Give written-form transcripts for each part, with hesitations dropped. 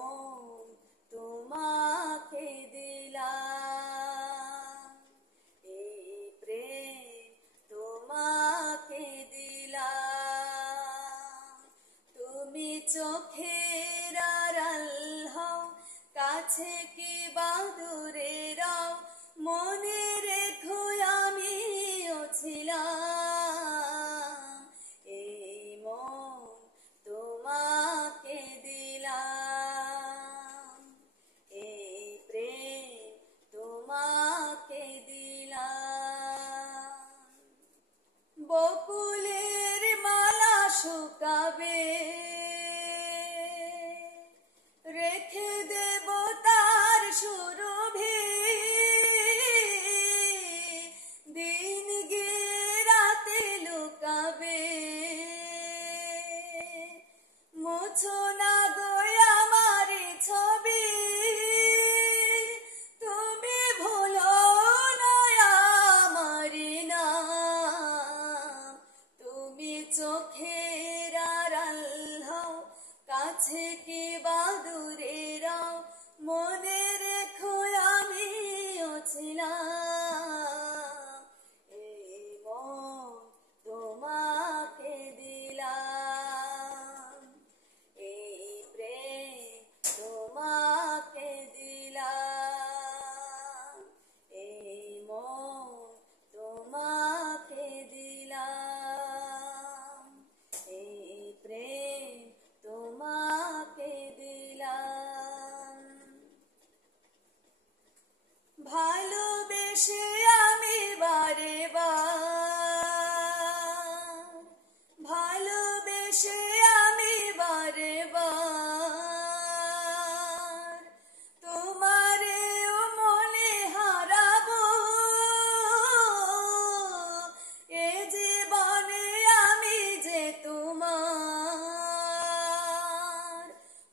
মন তোমাকে দিলাম, এই প্রেম তোমাকে দিলাম। তুমি চোখের আড়াল হও, কাছে কি বা দূরে রও, মনে রেখো আমিও ছিলাম। এই মন তোমাকে দিলাম, এই প্রেম তোমাকে দিলাম। বকুলের মালা শুকাবে, রেখে দেব তার সুরভি, দিন গিয়ে রাতে লুকাবে। মুছো না গো আমার ছবি, তুমি ভুলো না আমার নাম। তুমি চোখের আড়াল হও, কাছে কি বা দূরে রও, মনে রেখো আমিও ছিলাম। এই মন তোমাকে দিলাম, এই প্রেম তোমাকে দিলাম, এই মন তোমাকে দিলাম, এই প্রেম তোমাকে দিলাম। ভালোবেসে আমি বারে বার, ভালোবেসে আমি বারে বার, তোমারেও মনে হারাবো। এ জীবনে আমি যে তোমার,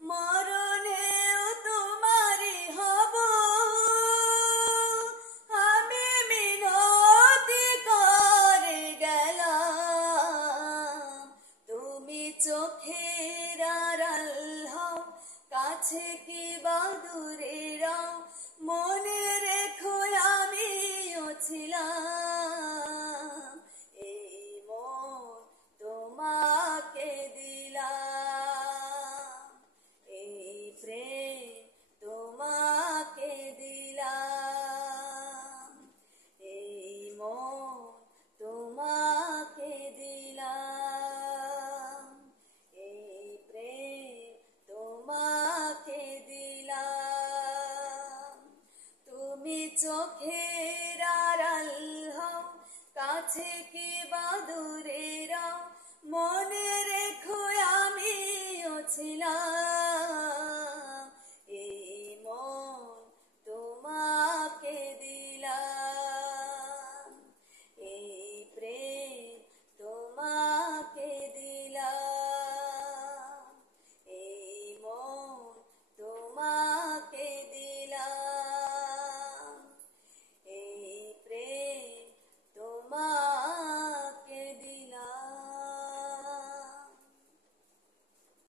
মরণেও তোমারই হব। আমি মিনতি করে গেলাম, তুমি চোখের আড়াল হও, কাছে কি বা দূরে রও, মনে রেখো আমিও ছিলাম। এই মন তোমাকে দিলাম, এই প্রেম তোমাকে দিলাম, এই মন তোমাকে দিলাম, এই প্রেম তোমাকে দিলাম। তুমি চোখের আড়াল হও, কাছে কি বা দূরে রও, মনে